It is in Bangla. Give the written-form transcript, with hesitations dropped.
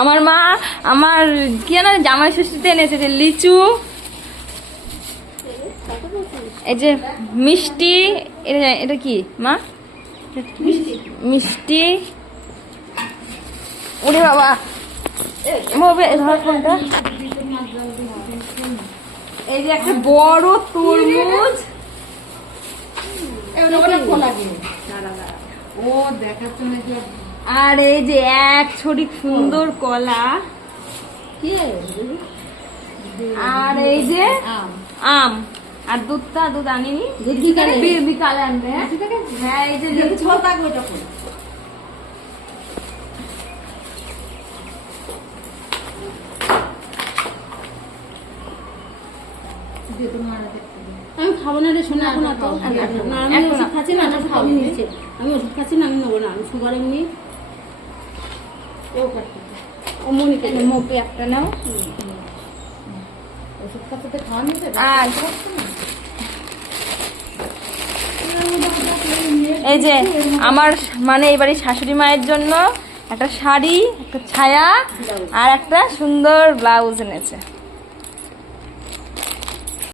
আমার মা আমার কি না জামাই ষষ্ঠীতে এনেছে যে লিচু, এই যে মিষ্টি, এটা কি মা? মিষ্টি। ওরে বাবা, ধর ফোনটা। এই যে একটা বড় তরমুজ, আর এই যে এক ছড়ি সুন্দর কলা, আর এই যে আম, আর দুধ আনিনি, বিকালে আনবে। হ্যাঁ এই যে আমি খাবো না রে শোনা, এখন অত আমি ওষুধ খাচ্ছি না, আমি নিচে আমি ওষুধ খাচ্ছি না, আমি নেবো না, আমি সুগার এমনি ও মনিকে মোপে একটা নাও। ওষুধ খাচ্ছে খাওয়া নিতে। এই যে আমার মানে এবারে শাশুড়ি মায়ের জন্য একটা শাড়ি, একটা ছায়া আর একটা সুন্দর ব্লাউজ এনেছে।